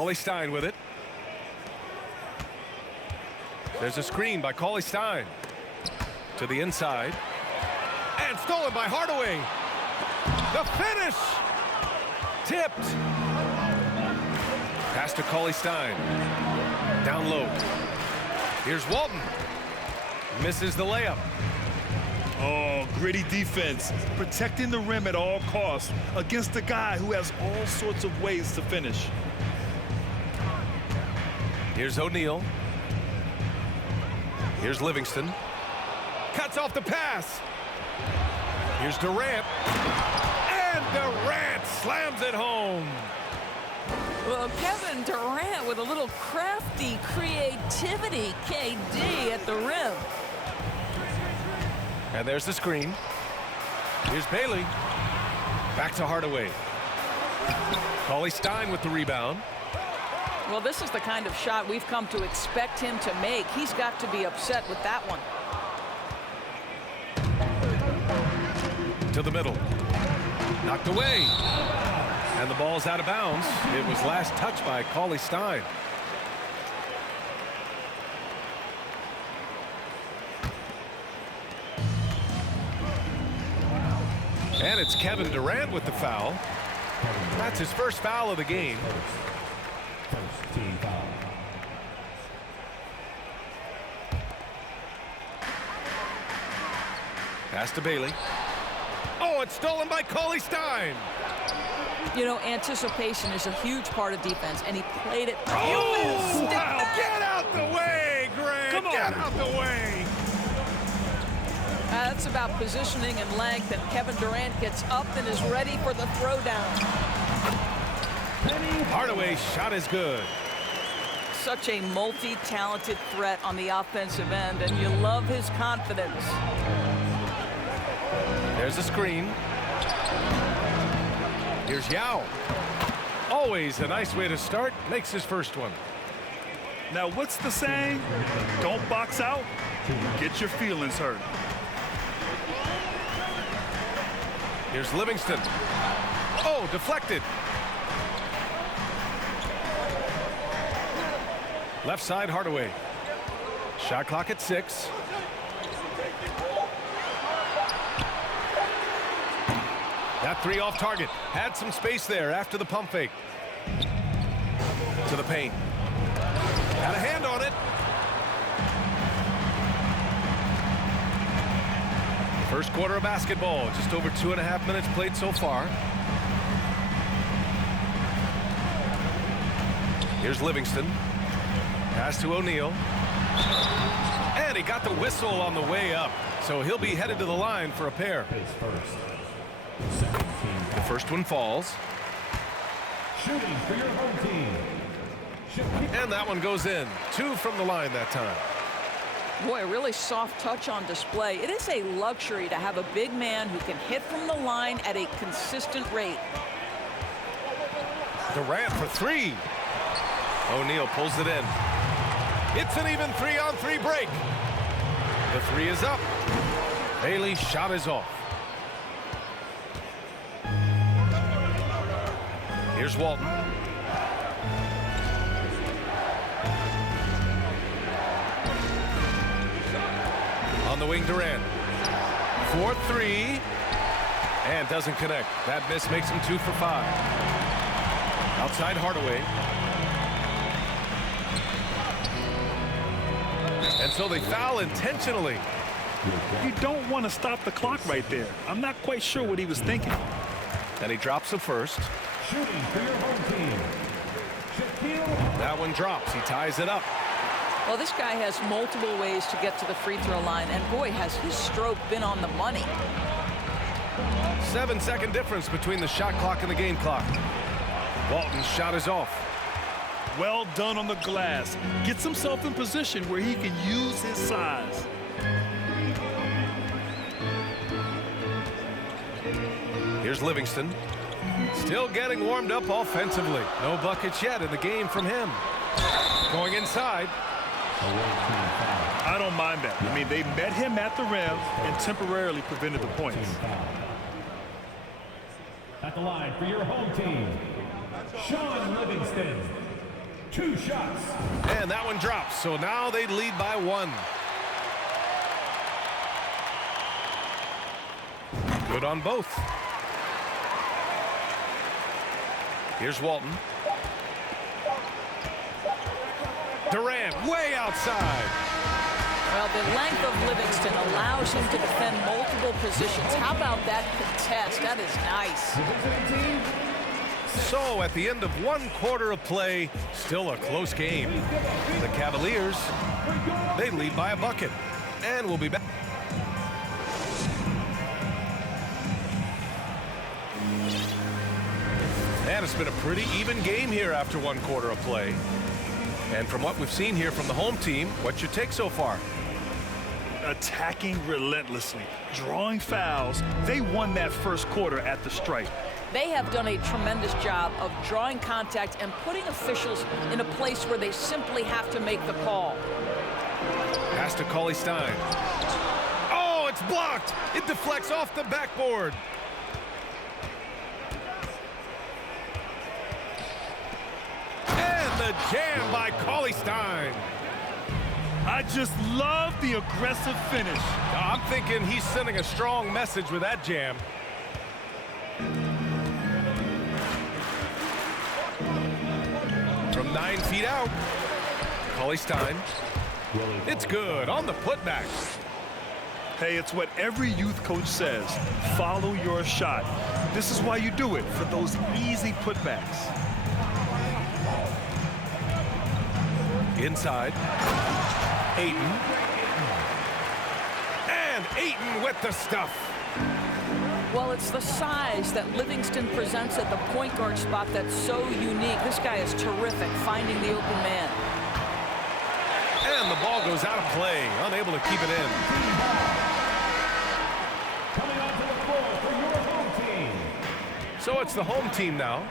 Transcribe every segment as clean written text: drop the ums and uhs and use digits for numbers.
Cauley-Stein with it. There's a screen by Cauley-Stein. To the inside. And stolen by Hardaway. The finish! Tipped. Pass to Cauley-Stein. Down low. Here's Walton. Misses the layup. Oh, gritty defense. Protecting the rim at all costs against a guy who has all sorts of ways to finish. Here's O'Neal. Here's Livingston. Cuts off the pass. Here's Durant. And Durant slams it home. Well, Kevin Durant with a little crafty creativity, KD at the rim. And there's the screen. Here's Bailey. Back to Hardaway. Cauley-Stein with the rebound. Well, this is the kind of shot we've come to expect him to make. He's got to be upset with that one. To the middle. Knocked away. And the ball's out of bounds. It was last touched by Cauley-Stein. And it's Kevin Durant with the foul. That's his first foul of the game. Pass to Bailey. Oh, it's stolen by Cauley-Stein. You know, anticipation is a huge part of defense, and he played it. Oh, wow. Get out the way, Greg. Come on. Get out the way. That's about positioning and length, and Kevin Durant gets up and is ready for the throwdown. Hardaway's shot is good. Such a multi-talented threat on the offensive end, and you love his confidence. There's a screen. Here's Yao. Always a nice way to start. Makes his first one. Now, what's the saying? Don't box out. Get your feelings hurt. Here's Livingston. Oh, deflected. Left side, Hardaway. Shot clock at 6. That three off target. Had some space there after the pump fake. To the paint. Had a hand on it. First quarter of basketball. Just over 2.5 minutes played so far. Here's Livingston. Pass to O'Neal. And he got the whistle on the way up. So he'll be headed to the line for a pair. The first one falls. Shooting for your home team. And that one goes in. 2 from the line that time. Boy, a really soft touch on display. It is a luxury to have a big man who can hit from the line at a consistent rate. Durant for 3. O'Neal pulls it in. It's an even 3-on-3 break. The 3 is up. Bailey's shot is off. Here's Walton. On the wing, Durant. 4-3. And doesn't connect. That miss makes him 2 for 5. Outside Hardaway. And so they foul intentionally. You don't want to stop the clock right there. I'm not quite sure what he was thinking. And he drops the first. Shooting for your home team. That one drops. He ties it up. Well, this guy has multiple ways to get to the free throw line, and boy, has his stroke been on the money. 7-second difference between the shot clock and the game clock. Walton's shot is off. Well done on the glass. Gets himself in position where he can use his size. Here's Livingston. Still getting warmed up offensively. No buckets yet in the game from him. Going inside. I don't mind that. I mean, they met him at the rim and temporarily prevented the points. At the line for your home team, Shaun Livingston. 2 shots. And that one drops, so now they lead by 1. Good on both. Here's Walton. Durant way outside. Well, the length of Livingston allows him to defend multiple positions. How about that contest? That is nice. So at the end of 1 quarter of play, still a close game. The Cavaliers, they lead by a bucket. And we'll be back. And it's been a pretty even game here after 1 quarter of play. And from what we've seen here from the home team, what's your take so far? Attacking relentlessly, drawing fouls. They won that first quarter at the stripe. They have done a tremendous job of drawing contact and putting officials in a place where they simply have to make the call. Pass to Cauley-Stein. Oh, it's blocked. It deflects off the backboard. And the jam by Cauley-Stein. I just love the aggressive finish. Now, I'm thinking he's sending a strong message with that jam. From 9 feet out, Cauley-Stein. It's good on the putback. Hey, it's what every youth coach says. Follow your shot. This is why you do it, for those easy putbacks. Inside. Ayton. And Ayton with the stuff. Well, it's the size that Livingston presents at the point guard spot that's so unique. This guy is terrific finding the open man. And the ball goes out of play, unable to keep it in. Coming onto the floor for your home team. So it's the home team now.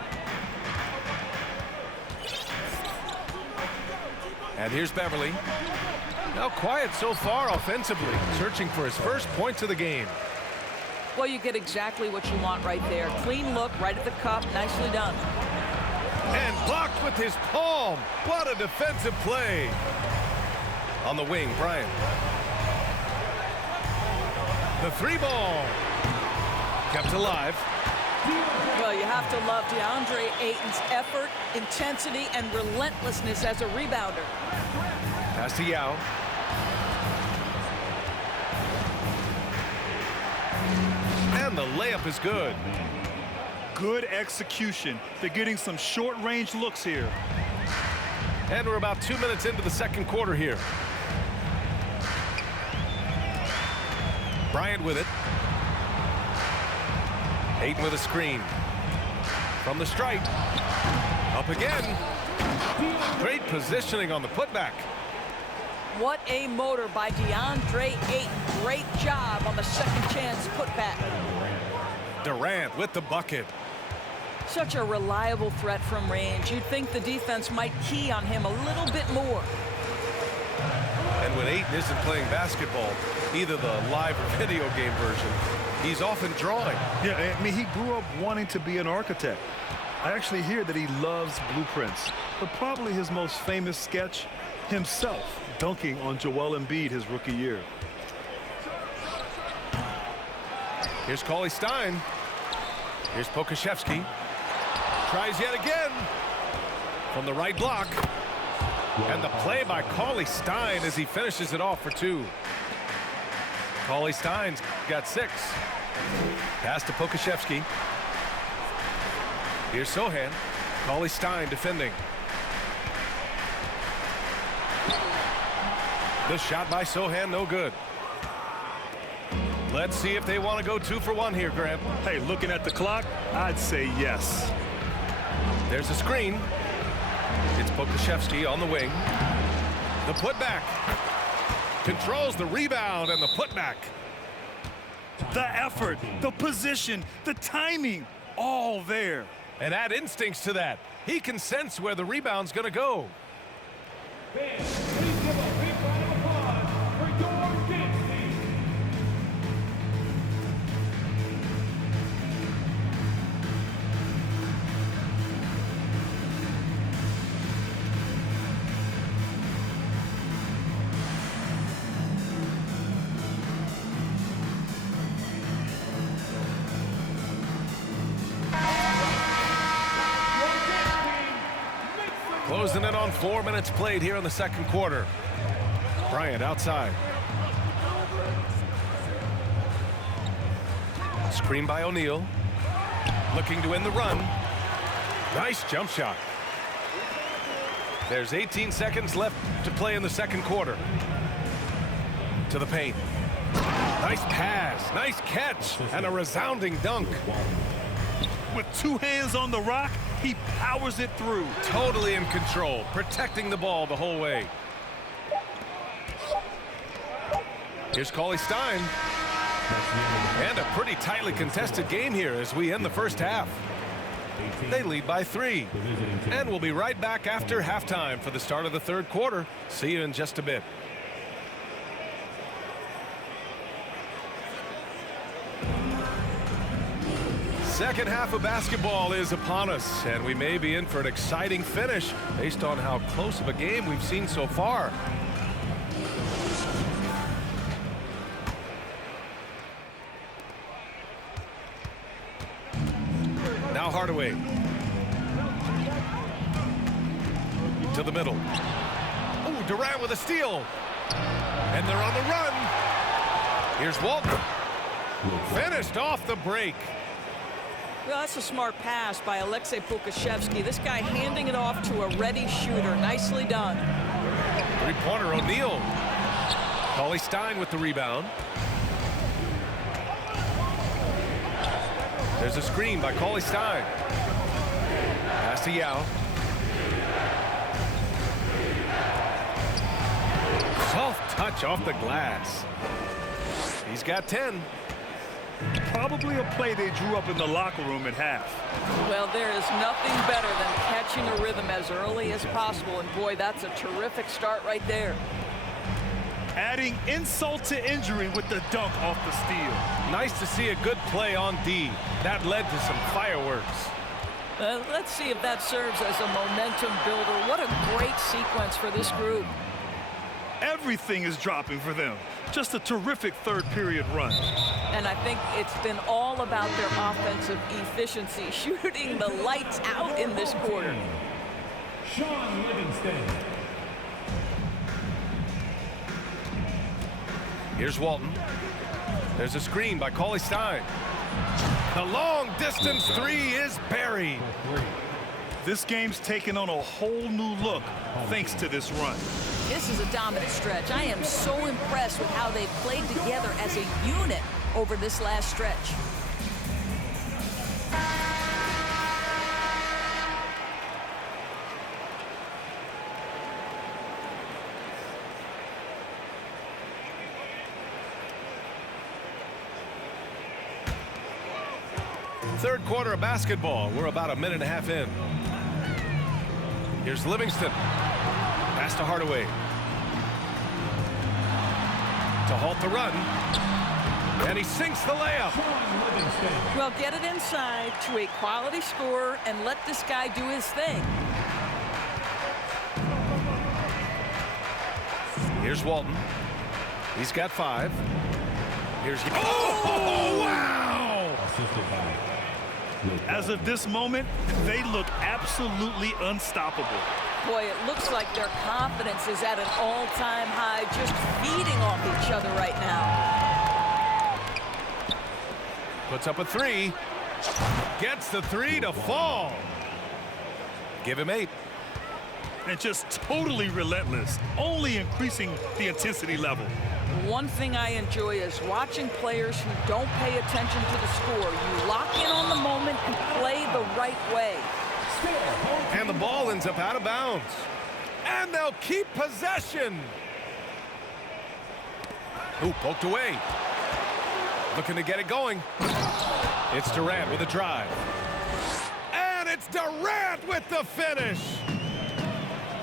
And here's Beverly. Now quiet so far offensively, searching for his first points of the game. Well, you get exactly what you want right there. Clean look, right at the cup. Nicely done. And blocked with his palm. What a defensive play. On the wing, Bryant. The 3 ball. Kept alive. Well, you have to love DeAndre Ayton's effort, intensity, and relentlessness as a rebounder. Pass to Yao. And the layup is good. Good execution. They're getting some short-range looks here. And we're about 2 minutes into the second quarter here. Bryant with it. Ayton with a screen. From the stripe. Up again. Great positioning on the putback. What a motor by DeAndre Ayton. Great job on the second chance putback. Durant with the bucket. Such a reliable threat from range. You'd think the defense might key on him a little bit more. And when Ayton isn't playing basketball, either the live or video game version, he's often drawing. Yeah, I mean, he grew up wanting to be an architect. I actually hear that he loves blueprints, but probably his most famous sketch, himself dunking on Joel Embiid his rookie year. Here's Cauley-Stein. Here's Pokusevski. Tries yet again. From the right block. And the play by Cauley-Stein as he finishes it off for 2. Cauley-Stein's got 6. Pass to Pokusevski. Here's Sohan. Cauley-Stein defending. The shot by Sohan, no good. Let's see if they want to go 2 for 1 here, Grant. Hey, looking at the clock, I'd say yes. There's a screen. It's Pokusevski on the wing. The putback. Controls the rebound and the putback. The effort, the position, the timing, all there. And add instincts to that. He can sense where the rebound's going to go. Fans, please give a big round of applause for your dance team. Closing in on 4 minutes played here in the second quarter. Bryant outside. Screen by O'Neal. Looking to win the run. Nice jump shot. There's 18 seconds left to play in the second quarter. To the paint. Nice pass, nice catch, and a resounding dunk. With 2 hands on the rock, he powers it through. Totally in control, protecting the ball the whole way. Here's Cauley-Stein. And a pretty tightly contested game here as we end the first half. They lead by 3. And we'll be right back after halftime for the start of the third quarter. See you in just a bit. Second half of basketball is upon us, and we may be in for an exciting finish based on how close of a game we've seen so far. Now Hardaway. To the middle. Oh, Durant with a steal. And they're on the run. Here's Walton. Finished off the break. Well, that's a smart pass by Aleksej Pokusevski. This guy handing it off to a ready shooter. Nicely done. Three-pointer O'Neal. Cauley-Stein with the rebound. There's a screen by Cauley-Stein. Pass to Yao. Soft touch off the glass. He's got 10. Probably a play they drew up in the locker room at half. Well, there is nothing better than catching a rhythm as early as possible. And boy, that's a terrific start right there. Adding insult to injury with the dunk off the steal. Nice to see a good play on D. That led to some fireworks. Let's see if that serves as a momentum builder. What a great sequence for this group. Everything is dropping for them. Just a terrific third period run. And I think it's been all about their offensive efficiency, shooting the lights out in this quarter. Shaun Livingston. Here's Walton. There's a screen by Cauley-Stein. The long distance three is buried. This game's taken on a whole new look thanks to this run. This is a dominant stretch. I am so impressed with how they've played together as a unit over this last stretch. Third quarter of basketball. We're about a minute and a half in. Here's Livingston. Pass to Hardaway. To halt the run. And he sinks the layup. Well, get it inside to a quality scorer and let this guy do his thing. Here's Walton. He's got 5. Here's... Oh, wow! As of this moment, they look absolutely unstoppable. Boy, it looks like their confidence is at an all-time high, just feeding off each other right now. Puts up a 3. Gets the 3 to fall. Give him 8. And just totally relentless, only increasing the intensity level. One thing I enjoy is watching players who don't pay attention to the score. You lock in on the moment and play the right way. And the ball ends up out of bounds. And they'll keep possession. Ooh, poked away. Looking to get it going. It's Durant with a drive. And it's Durant with the finish.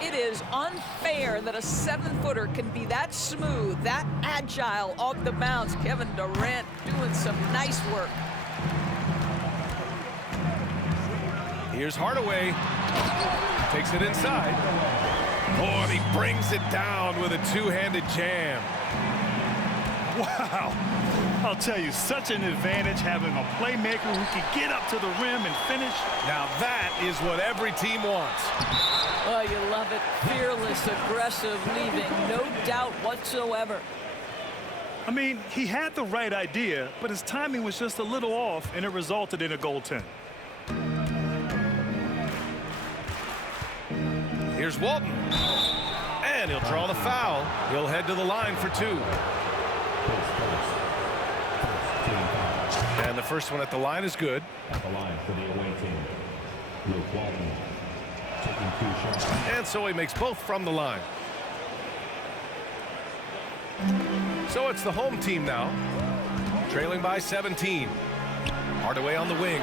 It is unfair that a 7-footer can be that smooth, that agile off the bounce. Kevin Durant doing some nice work. Here's Hardaway. Takes it inside. Oh, and he brings it down with a two-handed jam. Wow. I'll tell you, such an advantage having a playmaker who can get up to the rim and finish. Now that is what every team wants. Oh, you love it. Fearless, aggressive, leaving. No doubt whatsoever. I mean, he had the right idea, but his timing was just a little off, and it resulted in a goaltend. Here's Walton. And he'll draw the foul. He'll head to the line for 2. And the first one at the line is good. At the line for the away team, Luke Walton taking 2 shots. And so he makes both from the line. So it's the home team now, trailing by 17. Hardaway on the wing.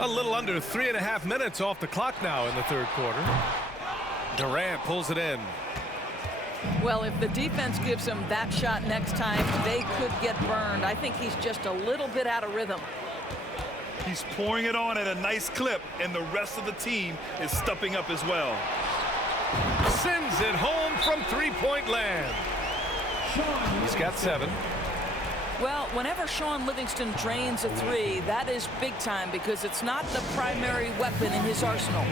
A little under 3.5 minutes off the clock now in the third quarter. Durant pulls it in. Well, if the defense gives him that shot next time, they could get burned. I think he's just a little bit out of rhythm. He's pouring it on at a nice clip, and the rest of the team is stepping up as well. Sends it home from three-point land. He's got 7. Well, whenever Sean Livingston drains a 3, that is big time because it's not the primary weapon in his arsenal.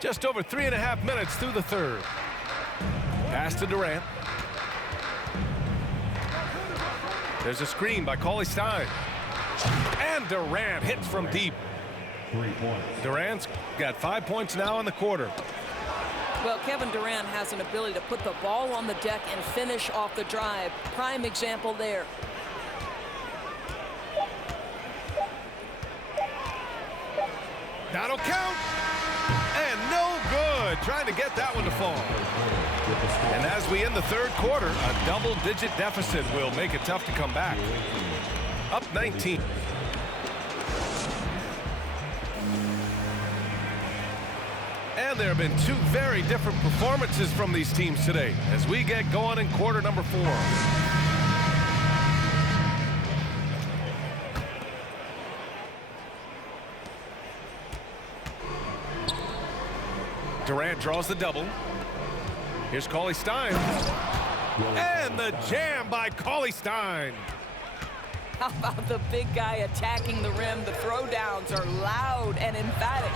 Just over 3.5 minutes through the third. Pass to Durant. There's a screen by Cauley Stein. And Durant hits from deep. 3 points. Durant's got 5 points now in the quarter. Well, Kevin Durant has an ability to put the ball on the deck and finish off the drive. Prime example there. That'll count. And no good. Trying to get that one to fall. And as we end the third quarter, a double-digit deficit will make it tough to come back. Up 19. And there have been 2 very different performances from these teams today as we get going in quarter number 4. Durant draws the double. Here's Cauley Stein. And the jam by Cauley Stein. How about the big guy attacking the rim? The throwdowns are loud and emphatic.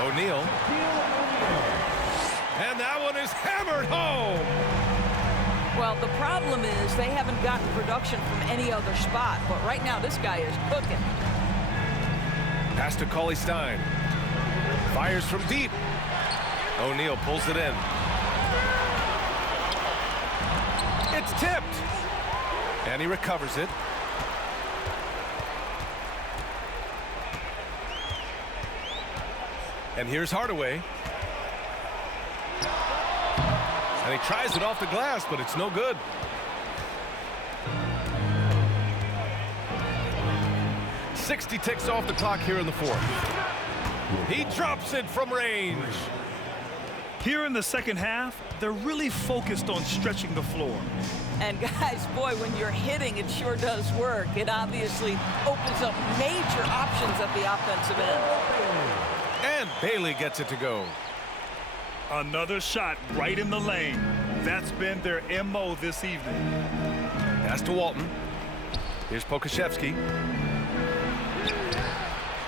O'Neal. And that one is hammered home. Well, the problem is they haven't gotten production from any other spot, but right now this guy is cooking. Pass to Cauley Stein. Fires from deep. O'Neal pulls it in. It's tipped. And he recovers it. And here's Hardaway. And he tries it off the glass, but it's no good. .60 ticks off the clock here in the fourth. He drops it from range. Here in the second half, they're really focused on stretching the floor. And guys, boy, when you're hitting, it sure does work. It obviously opens up major options at the offensive end. And Bailey gets it to go. Another shot right in the lane. That's been their MO this evening. Pass to Walton. Here's Pokusevski.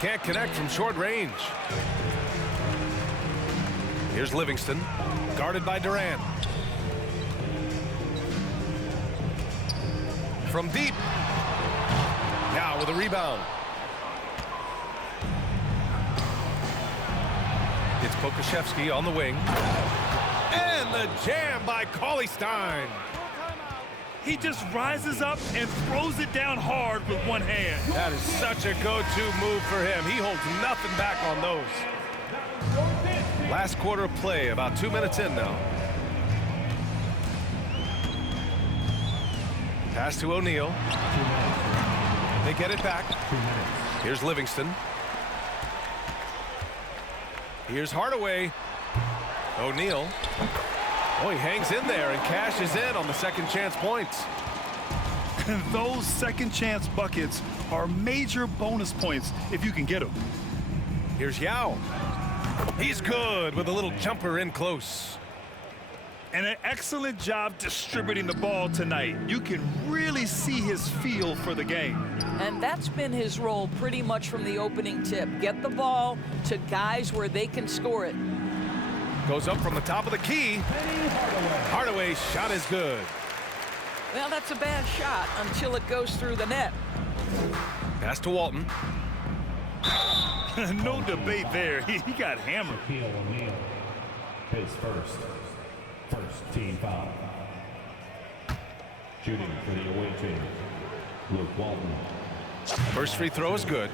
Can't connect from short range. Here's Livingston, guarded by Durant. From deep. Now with a rebound. It's Pokusevski on the wing. And the jam by Cauley Stein. He just rises up and throws it down hard with one hand. That is such a go-to move for him. He holds nothing back on those. Last quarter of play, about 2 minutes in now. Pass to O'Neal. They get it back. Here's Livingston. Here's Hardaway. O'Neal. Oh, he hangs in there and cashes in on the second chance points. Those second chance buckets are major bonus points if you can get them. Here's Yao. He's good with a little jumper in close. And an excellent job distributing the ball tonight. You can really see his feel for the game. And that's been his role pretty much from the opening tip. Get the ball to guys where they can score it. Goes up from the top of the key. Hardaway's shot is good. Well, that's a bad shot until it goes through the net. Pass to Walton. No debate there. He got hammered. Shaquille O'Neal, his first team foul. Shooting for the away team, Luke Walton. First free throw is good.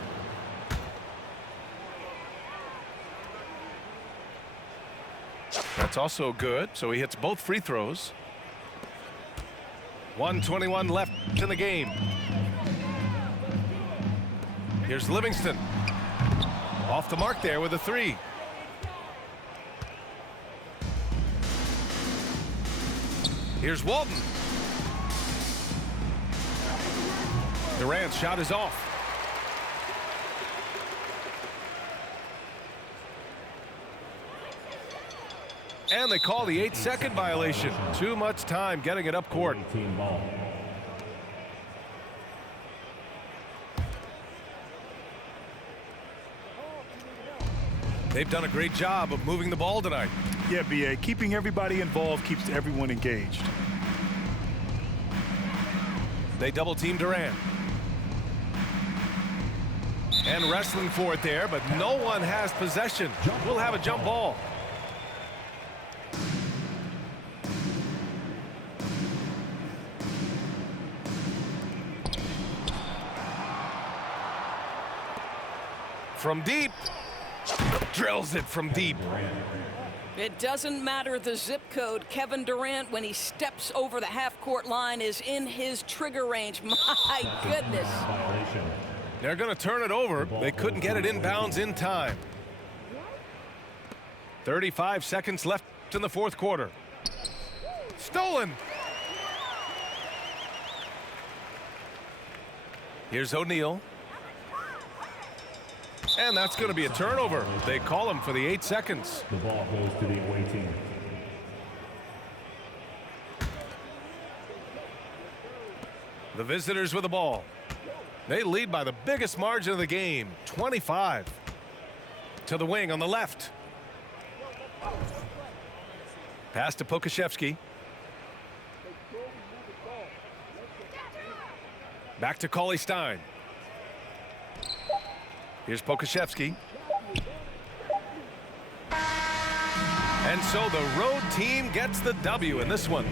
That's also good, so he hits both free throws. 1:21 left in the game. Here's Livingston. Off the mark there with a three. Here's Walton. Durant's shot is off. And they call the 8-second violation. Too much time getting it up court. Team ball. They've done a great job of moving the ball tonight. Yeah, B.A. Keeping everybody involved keeps everyone engaged. They double team Durant. And wrestling for it there, but no one has possession. We'll have a jump ball. From deep. Drills it from deep. It doesn't matter the zip code. Kevin Durant, when he steps over the half-court line, is in his trigger range. My goodness. Violation. They're going to turn it over. They couldn't get it inbounds in time. 35 seconds left in the fourth quarter. Stolen. Here's O'Neal. And that's going to be a turnover. They call him for the 8 seconds. The ball goes to the away team. The visitors with the ball. They lead by the biggest margin of the game, 25. To the wing on the left. Pass to Pokuševski. Back to Cauley Stein. Here's Pokuševski. And so the road team gets the W in this one.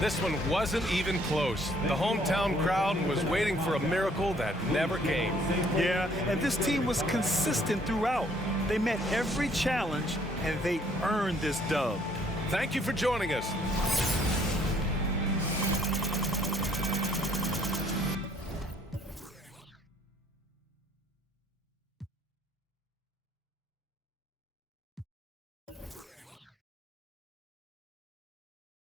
This one wasn't even close. The hometown crowd was waiting for a miracle that never came. Yeah, and this team was consistent throughout. They met every challenge, and they earned this dub. Thank you for joining us.